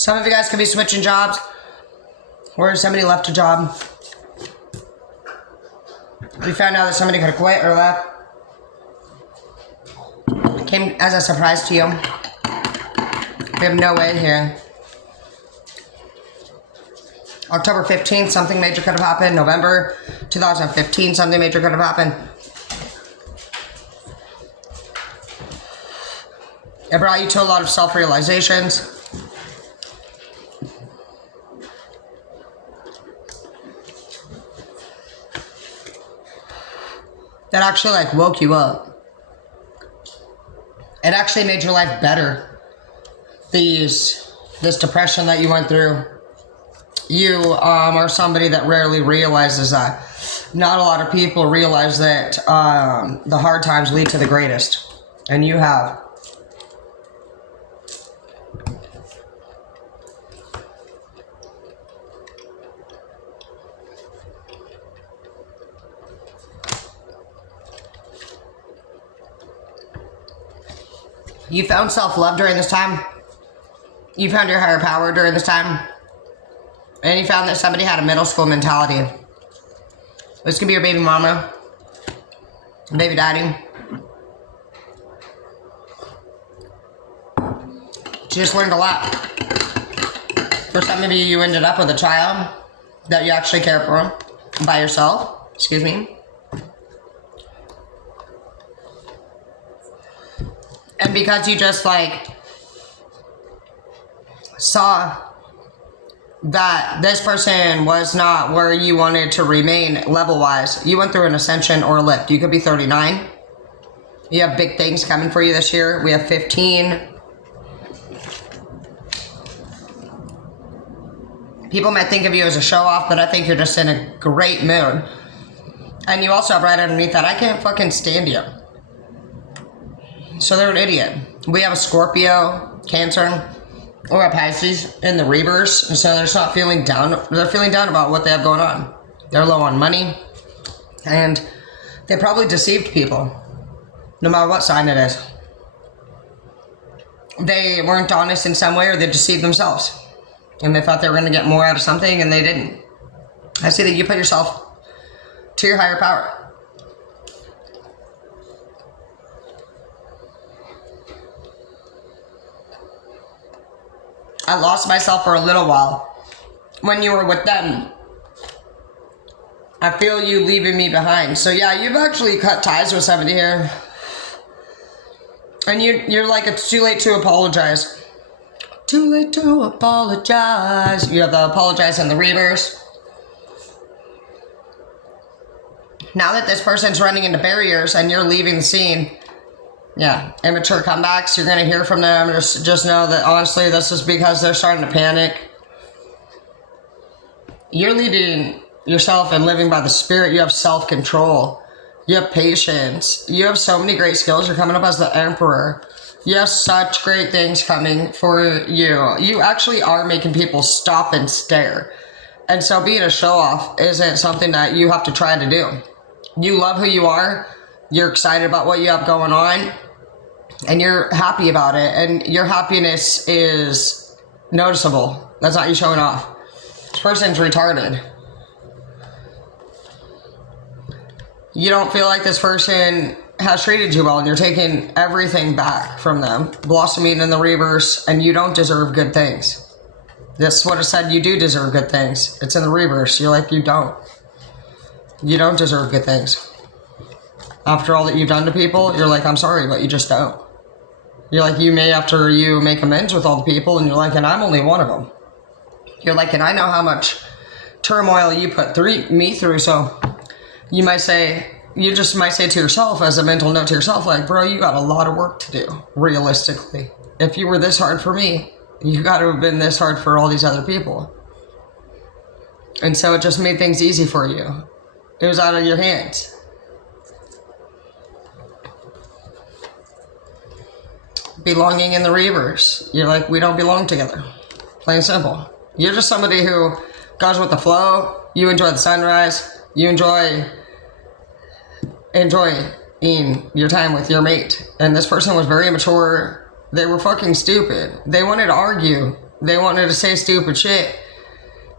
Some of you guys could be switching jobs, or somebody left a job. You found out that somebody could have quit or left. It came as a surprise to you. We have no way here. October 15th, something major could have happened. November 2015, something major could have happened. It brought you to a lot of self-realizations. That actually like woke you up. It actually made your life better. This depression that you went through. You are somebody that rarely realizes that. Not a lot of people realize that the hard times lead to the greatest. And you have. You found self-love during this time. You found your higher power during this time. And you found that somebody had a middle school mentality. This could be your baby mama, baby daddy. You just learned a lot. For some of you, you ended up with a child that you actually care for by yourself. Excuse me. And because you just like saw that this person was not where you wanted to remain level-wise, you went through an ascension or a lift. You could be 39. You have big things coming for you this year. We have 15. People might think of you as a show-off, but I think you're just in a great mood. And you also have right underneath that, I can't fucking stand you. So they're an idiot. We have a Scorpio, Cancer, or a Pisces in the reverse, and so they're just not feeling down. They're feeling down about what they have going on. They're low on money, and they probably deceived people, no matter what sign it is. They weren't honest in some way, or they deceived themselves, and they thought they were going to get more out of something, and they didn't. I see that you put yourself to your higher power. I lost myself for a little while when you were with them. I feel you leaving me behind. So yeah, you've actually cut ties with somebody here. And you're like, it's too late to apologize. Too late to apologize. You have the apologize in the reverse. Now that this person's running into barriers and you're leaving the scene, yeah, immature comebacks, you're going to hear from them. Just know that, honestly, this is because they're starting to panic. You're leading yourself and living by the spirit. You have self-control. You have patience. You have so many great skills. You're coming up as the emperor. You have such great things coming for you. You actually are making people stop and stare. And so being a show-off isn't something that you have to try to do. You love who you are. You're excited about what you have going on, and you're happy about it, and your happiness is noticeable. That's not you showing off. This person's retarded. You don't feel like this person has treated you well, and you're taking everything back from them. Blossoming in the reverse, and you don't deserve good things. This would have said you do deserve good things. It's in the reverse. You're like, you don't. You don't deserve good things. After all that you've done to people, you're like, I'm sorry, but you just don't. You're like, you may, after you make amends with all the people, and you're like, and I'm only one of them. You're like, and I know how much turmoil you put me through, so you just might say to yourself, as a mental note to yourself, like, bro, you got a lot of work to do, realistically. If you were this hard for me, you got to have been this hard for all these other people. And so it just made things easy for you. It was out of your hands. Belonging in the reverse. You're like, we don't belong together. Plain and simple. You're just somebody who goes with the flow. You enjoy the sunrise. You enjoy your time with your mate. And this person was very immature. They were fucking stupid. They wanted to argue They wanted to say stupid shit,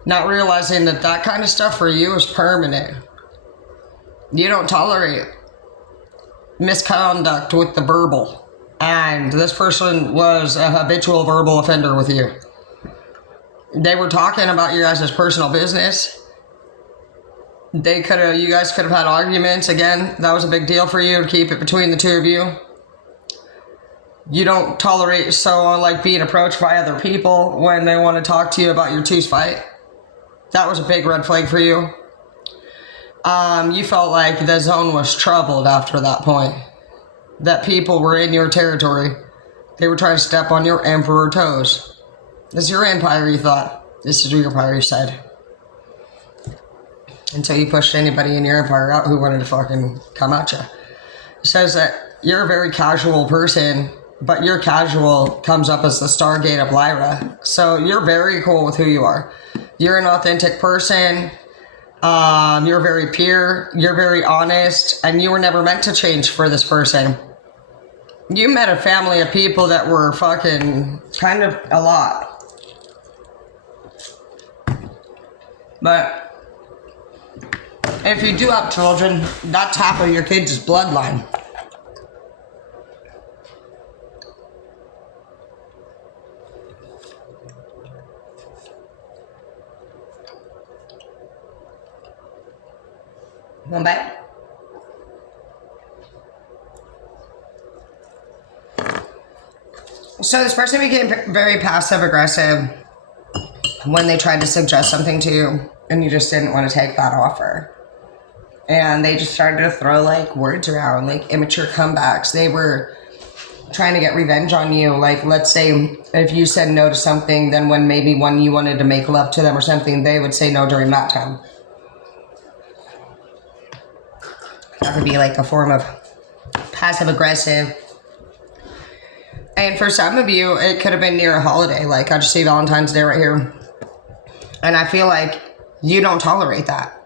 not realizing that that kind of stuff for you is permanent. You don't tolerate misconduct with the verbal. And this person was a habitual verbal offender with you. They were talking about your guys' personal business. You guys could have had arguments. Again, that was a big deal for you to keep it between the two of you. You don't tolerate like being approached by other people when they want to talk to you about your two's fight. That was a big red flag for you. You felt like the zone was troubled after that point. That people were in your territory. They were trying to step on your emperor toes. This is your empire, you thought. This is your empire, you said. Until you pushed anybody in your empire out who wanted to fucking come at you. It says that you're a very casual person, but your casual comes up as the Stargate of Lyra. So you're very cool with who you are. You're an authentic person. You're very pure. You're very honest. And you were never meant to change for this person. You met a family of people that were fucking kind of a lot. But if you do have children, that's half of your kids' bloodline. One back. So this person became very passive aggressive when they tried to suggest something to you and you just didn't want to take that offer. And they just started to throw like words around, like immature comebacks. They were trying to get revenge on you. Like, let's say if you said no to something, then when you wanted to make love to them or something, they would say no during that time. That could be like a form of passive aggressive. And for some of you, it could have been near a holiday. Like, I just see Valentine's Day right here. And I feel like you don't tolerate that.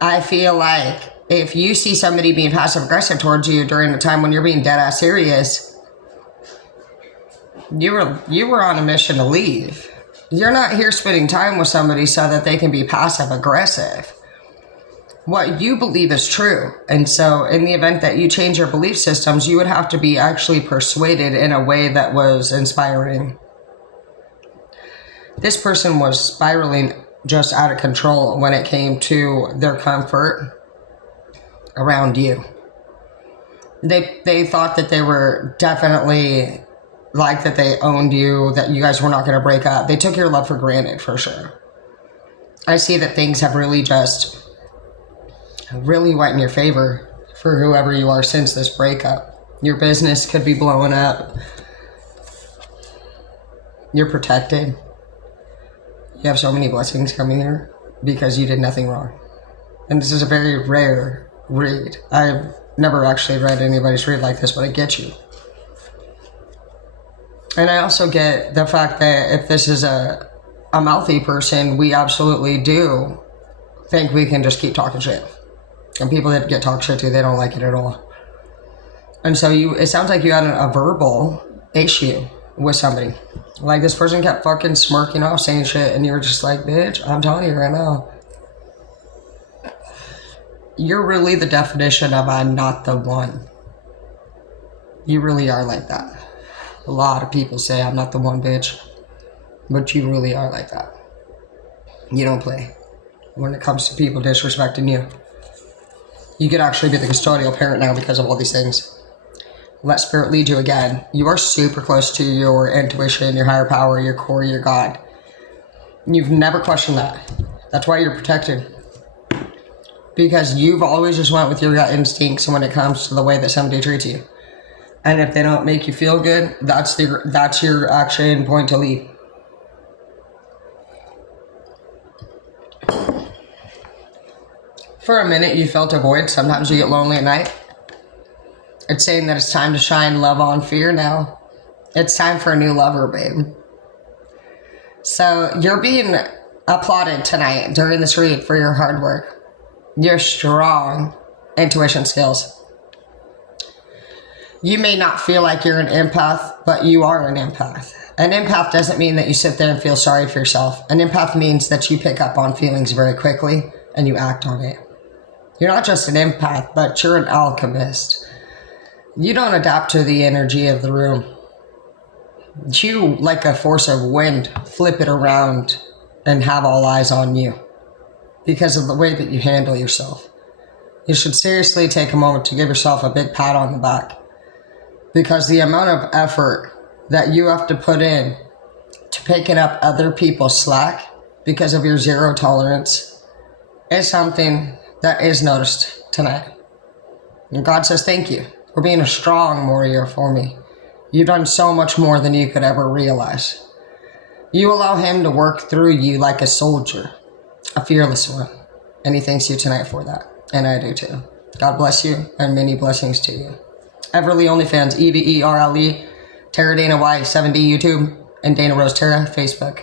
I feel like if you see somebody being passive aggressive towards you during a time when you're being dead ass serious, you were on a mission to leave. You're not here spending time with somebody so that they can be passive aggressive. What you believe is true. And so in the event that you change your belief systems, you would have to be actually persuaded in a way that was inspiring. This person was spiraling just out of control when it came to their comfort around you. They thought that they were definitely like that they owned you, that you guys were not going to break up. They took your love for granted, for sure. I see that things have really went in your favor for whoever you are since this breakup. Your business could be blowing up. You're protected. You have so many blessings coming here because you did nothing wrong. And this is a very rare read. I've never actually read anybody's read like this, but I get you. And I also get the fact that if this is a mouthy person, we absolutely do think we can just keep talking shit. And people that get talked shit to, they don't like it at all. And so it sounds like you had a verbal issue with somebody. Like, this person kept fucking smirking off, saying shit, and you were just like, bitch, I'm telling you right now. You're really the definition of I'm not the one. You really are like that. A lot of people say I'm not the one, bitch. But you really are like that. You don't play when it comes to people disrespecting you. You could actually be the custodial parent now because of all these things. Let spirit lead you again. You are super close to your intuition, your higher power, your core, your God. You've never questioned that. That's why you're protected. Because you've always just went with your gut instincts when it comes to the way that somebody treats you. And if they don't make you feel good, that's your action point to leave. For a minute, you felt a void. Sometimes you get lonely at night. It's saying that it's time to shine love on fear now. It's time for a new lover, babe. So you're being applauded tonight during this read for your hard work. Your strong intuition skills. You may not feel like you're an empath, but you are an empath. An empath doesn't mean that you sit there and feel sorry for yourself. An empath means that you pick up on feelings very quickly and you act on it. You're not just an empath, but you're an alchemist. You don't adapt to the energy of the room. You, like a force of wind, flip it around and have all eyes on you because of the way that you handle yourself. You should seriously take a moment to give yourself a big pat on the back, because the amount of effort that you have to put in to picking up other people's slack because of your zero tolerance is something that is noticed tonight. And God says, thank you for being a strong warrior for me. You've done so much more than you could ever realize. You allow him to work through you like a soldier, a fearless one. And he thanks you tonight for that. And I do too. God bless you and many blessings to you. Everly OnlyFans, EVERLE, Tara Dana Y, 7D YouTube, and Dana Rose Tara, Facebook.